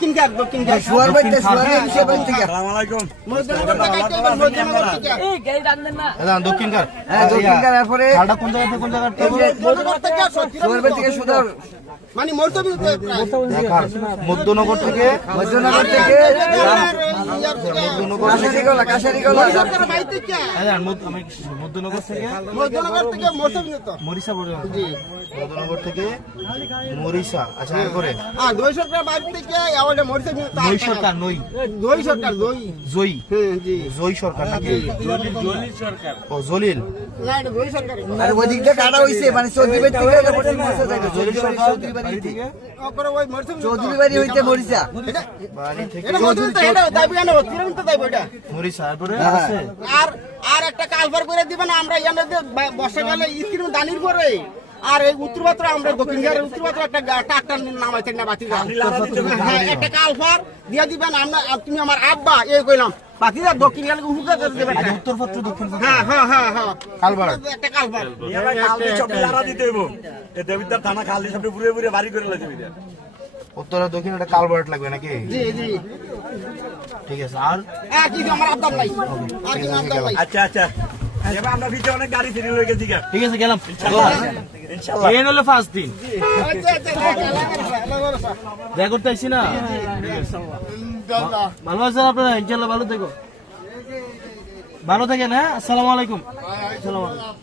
দক্ষিণকার সুয়ারবাড়িতে থেকে আসসালামু আলাইকুম। এই গাড়ি টান দেন না। দক্ষিণকার হ্যাঁ দক্ষিণকার এরপরে খালটা কোন জায়গা থেকে কোন জায়গা সুয়ারবাড়ি থেকে সুদার মানে মর্তবি মধ্যনগর থেকে মধ্যনগর থেকে কাশারিগোলা সরকার বাইতে কি মধ্যনগর থেকে মর্তনগর থেকে মর্তবি তো মরিষা পর্যন্ত মধ্যনগর থেকে মরিষা। আচ্ছা এরপরে আর দই সরকার বাইতে কি আওয়ালে মর্তবি নই সরকার নই দই সরকার দই জয়ী হ্যাঁ জি জয়ী সরকার নাকি ও জলিল না এটা দই সরকার আর ওই দিকটা কাটা হইছে মানে চৌধুরীবাড়ি থেকে হোটেল মরিচা যায় জলিল সরকার চৌধুরীবাড়ি থেকে ওপরে ওই মর্তবি চৌধুরীবাড়ি হইতে মরিচা বাড়ি থেকে এটা মর্তবি তো এটা দাবি কেন তুরন্ত দাবি এটা মরিষা এরপরে হ্যাঁ। আছে আর আর একটা কালভার করে দিবেন আমরা এখানে বর্ষাকালে স্ক্রিন দানির পরে আর এই উত্তরপাত্র আমরা দক্ষিণের উত্তরপাত্র একটা ট্রাক্টর নামাইছেন না বাতি হ্যাঁ একটা কালভার দিয়ে দিবেন আমরা তুমি আমার আব্বা এই কইলাম বাতিদা দক্ষিণ গেলে উপকার করে দেবেন উত্তরপত্র দক্ষিণ হ্যাঁ হ্যাঁ হ্যাঁ হ্যাঁ কালবার একটা কালভার থানা খাল দিয়ে সব পুরে পুরে বাড়ি করে লাগবে। উত্তর আর দক্ষিণ একটা কালবার্ট লাগবে নাকি? জি জি ঠিক আছে। আর আর কি আমার আব্দাম নাই আর কি আব্দাম নাই আচ্ছা আচ্ছা, এবার আমরা ভিতরে অনেক গাড়ি সিরিয়াল হয়ে গেছি। ঠিক আছে গেলাম ইনশাআল্লাহ এই হলো ফার্স্ট দিন আচ্ছা আচ্ছা দেখা করতে আসছি না। ভালো আছেন আপনারা? ইনশাল্লাহ ভালো থেকো, ভালো থাকেন। হ্যাঁ, আসসালামু আলাইকুম। আসসালামু আলাইকুম।